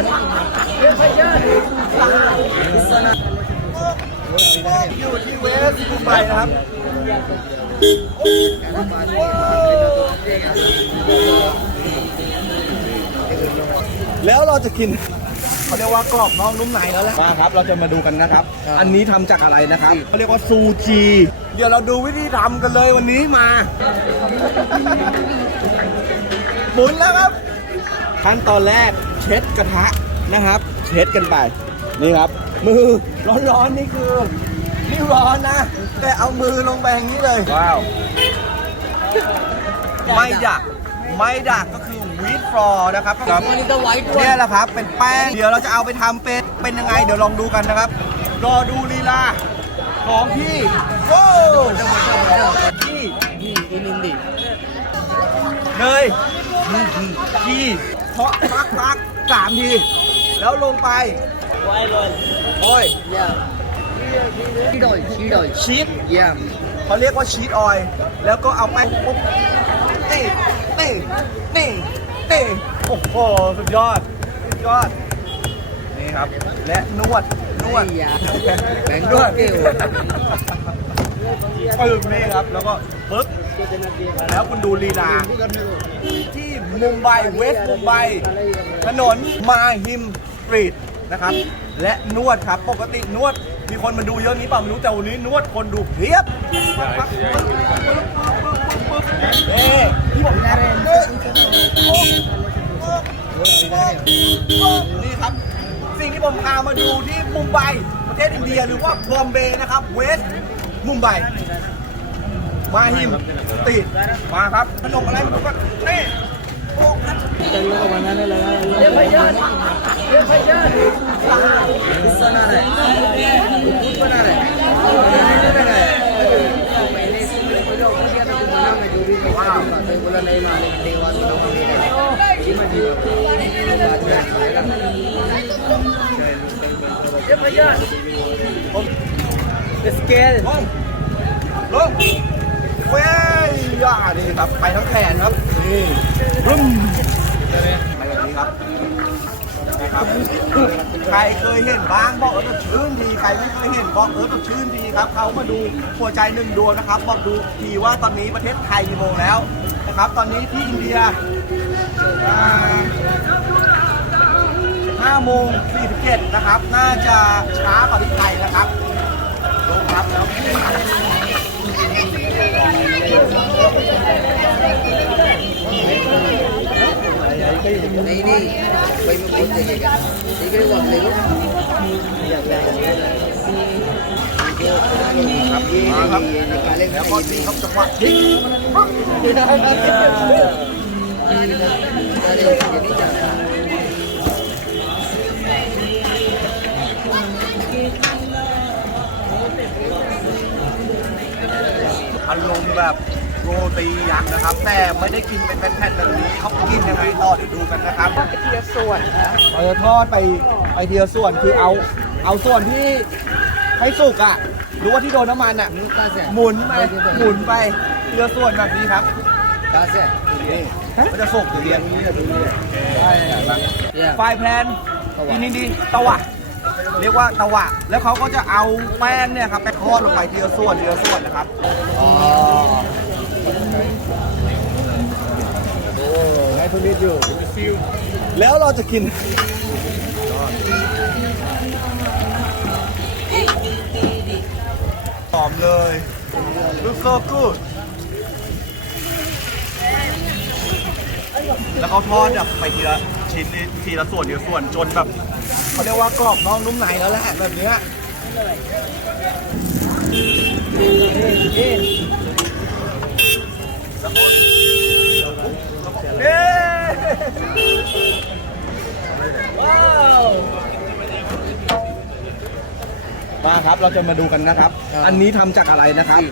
อยู่ที่เวสดูไบนะครับแล้วเราจะกินเขาเรียกว่ากรอบนอกนุ่มในแล้วแหละมาครับ เราจะมาดูกันนะครับ อันนี้ทำจากอะไรนะครับเขาเรียกว่าซูจีเดี๋ยวเราดูวิธีทำกันเลยวันนี้มาหมุนแล้วครับ ขั้นตอนแรก เช็ดกระทะนะครับ เช็ดกันไปนี่ครับ มือร้อนๆนี่คือนี่ร้อนนะ แต่เอามือลงไปอย่างนี้เลยว้าวไม่ดักไม่ดักก็คือวีทฟลอร์นะครับครับเนี่ยแหละครับ เป็นแป้งเดี๋ยวเราจะเอาไปทำเป็นเป็นยังไง เดี๋ยวลองดูกันนะครับ รอดูลีลาของพี่โอ้พี่เนยพี่เพาะปักปัก สามที แล้วลงไปโอ้ย Seed oil, seed oil. ชีส Yeah. เขาเรียกว่าชีสออยล์แล้วก็เอาแป้งปุ๊บนี่นี่นี่นี่โอ้โหสุดยอด สุดยอด นี่ครับ และนวด นวดนี่อะแบ่ง Bangkok นวดเกลปึ้งนี่ครับ แล้วก็ปึ๊บ แล้วคุณดูลีลาที่ มุมไบเวสต์มุมไบถนนมาฮิมสตรีทนะครับ และนวดครับ ปกตินวด มีคนมาดูเยอะนี้เปล่าไม่รู้แต่วันนี้นวดคนดูเพียบเอ้ที่ผมทำเนี่ยนี่ครับ สิ่งที่ผมพามาดูที่มุมไบประเทศอินเดียหรือว่าบอมเบย์นะครับเวสต์มุมไบมาฮิมติดมาครับขนมอะไรมาดูกัน นี่โอ้ครับ बना रहा है दूध बना रहा है मैंने इसमें बोला किया था बना मैं जो भी पैसा दूंगा तो बोला नहीं मालिक डे बाद बनाऊंगा जी मैं जी बाद में आएगा स्केल ลงลงเว้ยอ่านี่ครับไปทั้งแขนครับนี่ รึมไปแบบนี้ครับนะครับใครเคยเห็นบ้างบอกเออต้องชื่นทีใครไม่เคยเห็นบอกเออต้องชื่นทีครับเขามาดูหัวใจหนึ่งดวงนะครับ บอกดูทีว่าตอนนี้ประเทศไทยกี่โมงแล้วนะครับ ตอนนี้ที่อินเดียอ่า5โมง47นะครับ น่าจะช้ากว่าที่ไทยนะครับลงครับแล้ว नहीं नहीं भाई मैं बोल देगा ठीक है वो आप ले लो ครับมาครับ ये निकालेंगे แล้วก็นี่ครับจังหวะพลิก निकालेंगे ये नहीं जाता อารมณ์แบบโร ตียักนะครับ แต่ไม่ได้กินเป็นแผ่นๆแบบนี้เขากินยังไงต่อเดี๋ยวดูกันนะครับไปเทียส่วนนะเราจะทอดไปไปเทียส่วนคือเอาเอาส่วนที่ให้สุกอะรู้ว่าที่โดนน้ำมันอะหมุนไปหมุนไปเทียส่วนแบบนี้ครับตาเสร็จนี่มันจะสุกหรียนนี้ดูใช่ครับไฟแพลนดีนี่ดีตะวะเรียกว่าตะวะ แล้วเขาก็จะเอาแป้งเนี่ยครับไปทอดลงไปเทียส่วนเทียส่วนนะครับ อ๋อ Oh Nice to meet you แล้วเราจะกิน หอมเลยลูกโซกูดแล้วเขาทอดแบบไปทีละชิ้นทีละส่วนทีละส่วนจนแบบเขาเรียกว่ากรอบนอกนุ่มในแล้วแหละแบบเนี้ยแล้วก็เย้ว้าว มาครับ เราจะมาดูกันนะครับ ครับ อันนี้ทำจากอะไรนะครับ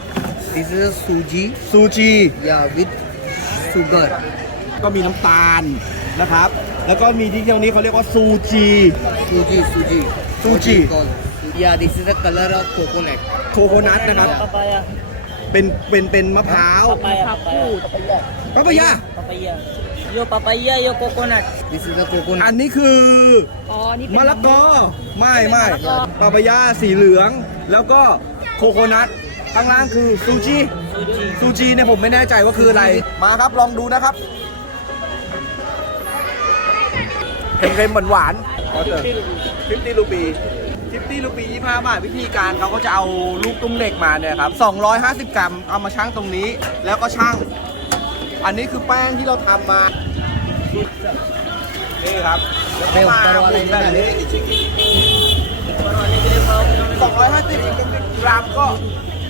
This is a suji ซูจี yeah with sugar ก็มีน้ำตาลนะครับ แล้วก็มีที่ตรงนี้เขาเรียกว่าซูจี suji suji Suji. What is called? yeah this is the color of coconut โคโคนัทนะครับเป็นเป็นเป็นมะพร้าวผักพูดปะ ปะยา Yo papaya, yo coconut. This is the coconut. อันนี้คืออ๋อ นี่เป็นมะละกอไม่ไม่มะละกอปาปายาสีเหลือง แล้วก็โคโคนัทข้างล่างคือซูชิ ซูชิเนี่ยผมไม่แน่ใจว่าคืออะไร มาครับลองดูนะครับเค็มๆหวานๆก็เจอฟิฟตี้รูปีฟิฟตี้รูปียี่ห้าบาทวิธีการเขาก็จะเอาลูกตุ้มเหล็กมาเนี่ยครับ250 กรัมเอามาชั่งตรงนี้ แล้วก็ชั่ง อันนี้คือแป้งที่เราทำมา นี่ครับแล้วก็มาหมุนแบบนี้250กรัมก็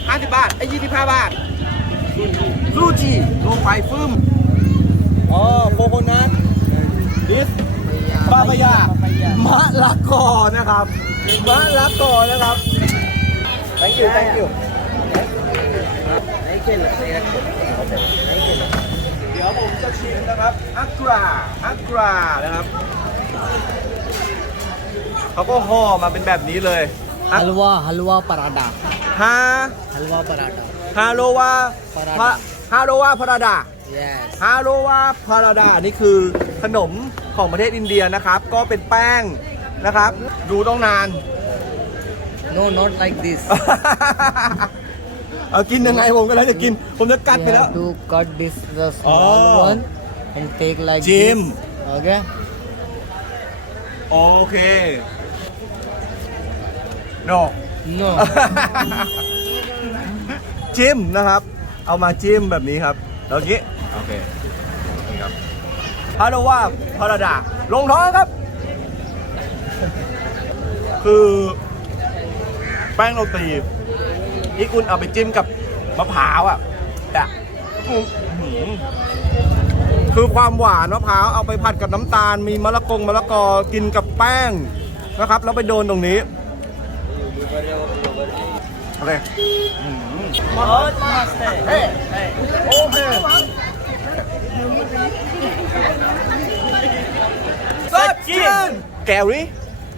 50บาทไอ้ย25บาทซูจิลงไปฟึ่มอ๋อโคโคนัทดิสปาปายามะละกอนะครับมะละกอนะครับ thank you thank you เดี๋ยวผมจะชิมนะครับอักราอักรานะครับเขาก็ห่อมาเป็นแบบนี้เลย Halwa, halwa parada. ฮา Halwa parada. ฮาโลวาปาราดาพะฮาโลวาพาราดา Yes. ฮาโลวาพาราดานี่คือขนมของประเทศอินเดียนะครับ ก็เป็นแป้งนะครับ ดูต้องนาน No, not like this. เอากินยังไงผมก็แล้วจะกิน ผมจะกัด You ไปแล้ว have to cut this the small Oh. one and take like Jim. this. Okay. โอเค no No. จิ้มนะครับ เอามาจิ้มแบบนี้ครับแล้วงี้ โอเค นี่ครับฮาโลวาพาราดา ลงท้องครับ คือ แป้งโรตี ที่คุณเอาไปจิ้มกับมะพร้าวอะแต่อื้อหือคือความหวานมะพร้าวเอาไปผัดกับน้ำตาล มีมะละกงมะละกอกินกับแป้งนะครับ แล้วไปโดนตรงนี้โอเคอื้อหือเฮ้โอเคสดชื่น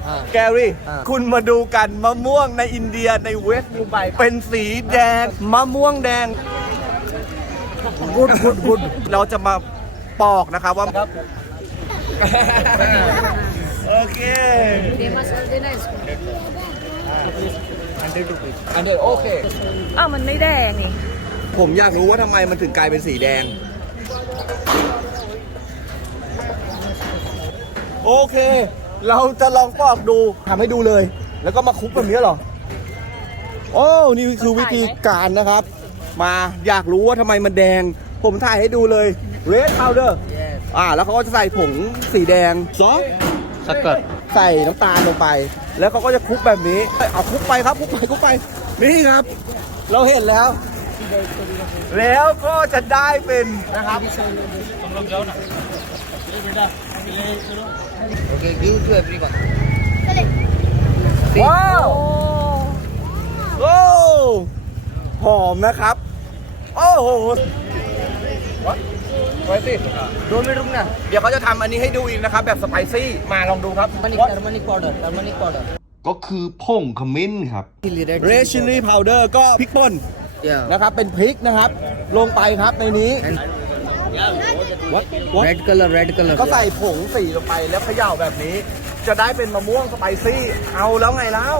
แกรี่ Ah. แกรี่อ่าคุณมาดูกันมะม่วงในอินเดียในเวสต์มูไบเป็นสีแดงมะม่วงแดงกุดกุดกุดเราจะมาปอกนะครับว่าโอเค famous organize อันเดียวโอเคอ้าวมันไม่แดงนี่ผมอยากรู้ว่าทำไมมันถึงกลายเป็นสีแดง โอเค เราจะลองปอกดูทำให้ดูเลย แล้วก็มาคลุกแบบนี้เหรอ โอ้นี่คือวิธีการนะครับ มาอยากรู้ว่าทำไมมันแดง ผมถ่ายให้ดูเลย red powder Yes. อ่า แล้วเขาก็จะใส่ผงสีแดงซอสสกัดใส่น้ำตาลลงไป แล้วเขาก็จะคลุกแบบนี้เอ้ยเอาคลุกไปครับคลุกไปคลุกไป นี่ครับ เราเห็นแล้ว แล้วก็จะได้เป็นนะครับ Okay, give to everyone. See? Wow! โอ้หอมนะครับ โอ้โห What? Why is โดนไม่รุ้งนะเดี๋ยวเขาจะทำอันนี้ให้ดูอีกนะครับ แบบสไปซี่ มาลองดูครับ Turmeric, What? turmeric powder, turmeric powder. ก็คือผงขมิ้นครับเรเชินี่พาวเดอร์ก็พริกป่นนะครับ เป็นพริกนะครับ ลงไปครับในนี้ วัดวัด red color, red color. ก็ใส่ผงสีลงไปแล้วเขย่าแบบนี้ จะได้เป็นมะม่วงสไปซี่เอาแล้วไงแล้ว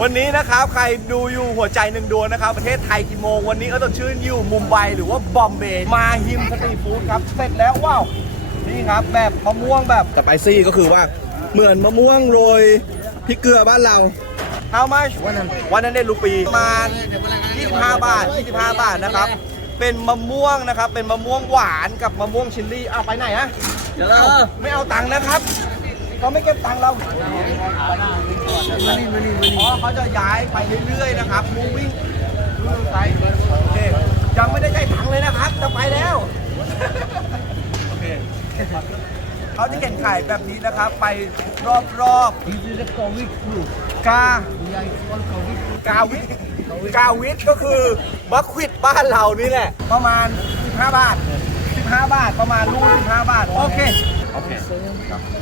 วันนี้นะครับ ใครดูอยู่หัวใจหนึ่งดวงนะครับ ประเทศไทยกี่โมง วันนี้ก็ต้องชื่นอยู่มุมไบหรือว่าบอมเบย์มาฮิมสตรีทฟู้ดครับ เสร็จแล้วว้าว นี่ครับแบบมะม่วงแบบสไปซี่ก็คือว่าเหมือนมะม่วงโรยพริกเกลือบ้านเรา How much วันนั้นเดรูปีประมาณ25 บาท25บาทนะครับ เป็นมะม่วงนะครับ เป็นมะม่วงหวานกับมะม่วงชิลลี่เอาไปไหนฮะเดี๋ยวเอ้าไม่เอาตังค์นะครับเขาไม่เก็บตังค์เราอ๋อเขาจะย้ายไปเรื่อยๆนะครับ moving ไปโอเคยังไม่ได้ใช้ตังค์เลยนะครับ จะไปแล้ว โอเค เขาจะเข็นขายแบบนี้นะครับไปรอบๆ This is a COVID fruit. กา Yeah, it's called COVID fruit. กาวิทกาวิทก็คือบัคควิดบ้านเรานี่แหละ ประมาณ 15 บาท 15 บาทประมาณลูก15 บาท โอเค โอเค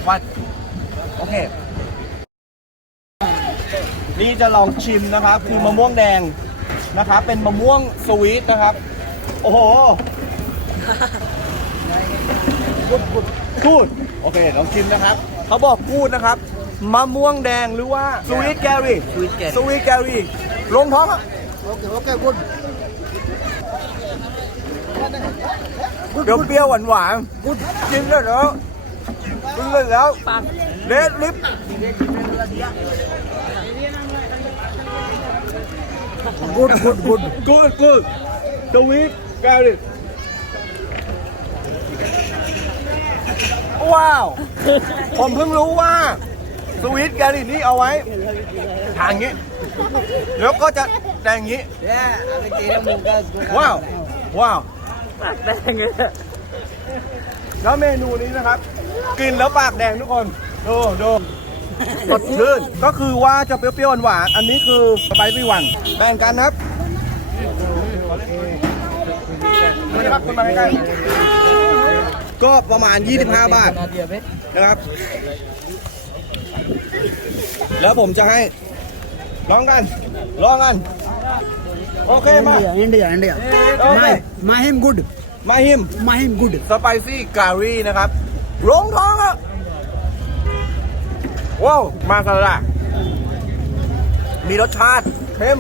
วัดโอเค นี่จะลองชิมนะครับ คือมะม่วงแดงนะครับ เป็นมะม่วงสวีทนะครับ โอ้โหกูดกูด กูดโอเคลองชิมนะครับเขาบอกกูดนะครับมะม่วงแดงหรือว่าสวีทแกรี่ Sweet curry. สวีทแกรี่ลงท้องครับ Okay, okay, good. เปรี้ยวเปรี้ยวหวานหวานๆกูดชิมได้แล้วกินเลยแล้วปากเลดลิปกูดกูดกูดกูดกูดสวีทแกรี่ ว้าว ผมเพิ่งรู้ว่า สวิตช์แกลินี่เอาไว้ ทางนี้ แล้วก็จะแต่งนี้ Ya, habis tiram muka sekolah. ว้าว ว้าวปากแดงเลยแล้วเมนูนี้นะครับ กินแล้วปากแดงทุกคน ดูดูสดชื่นก็คือว่าจะเปรี้ยวหวานอันนี้คือสไปซี่วันแบ่งกันครับนี่ครับคุณมาใกล้ ก็ประมาณ 25 บาทนะครับ แล้วผมจะให้ลองกันลองกัน โอเคมา India, India. Okay. My, Mahim good. มาหิมมาหิมกูดสไปซี่การีนะครับร้องท้องอะว้าว มาซาลามีรสชาติเค็ม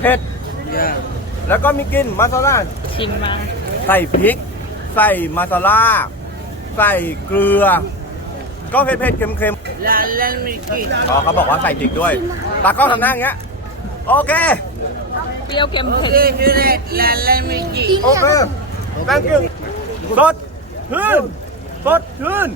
เผ็ด Yeah. แล้วก็มีกลิ่นมาซาลาชิมมา ใส่พริก ใส่มาซาลาใส่เกลือ ก็เผ็ดๆเค็มร้านเล่นมิกิๆอ๋อเขาบอกว่าใส่จิกด้วย ตากล้องทำหน้าอย่างเงี้ย โอเค เปรี้ยวเค็มเผ็ด คือชื่อล่นร้านเล่นมิกิโอเค thank you สดชื่นสดชื่น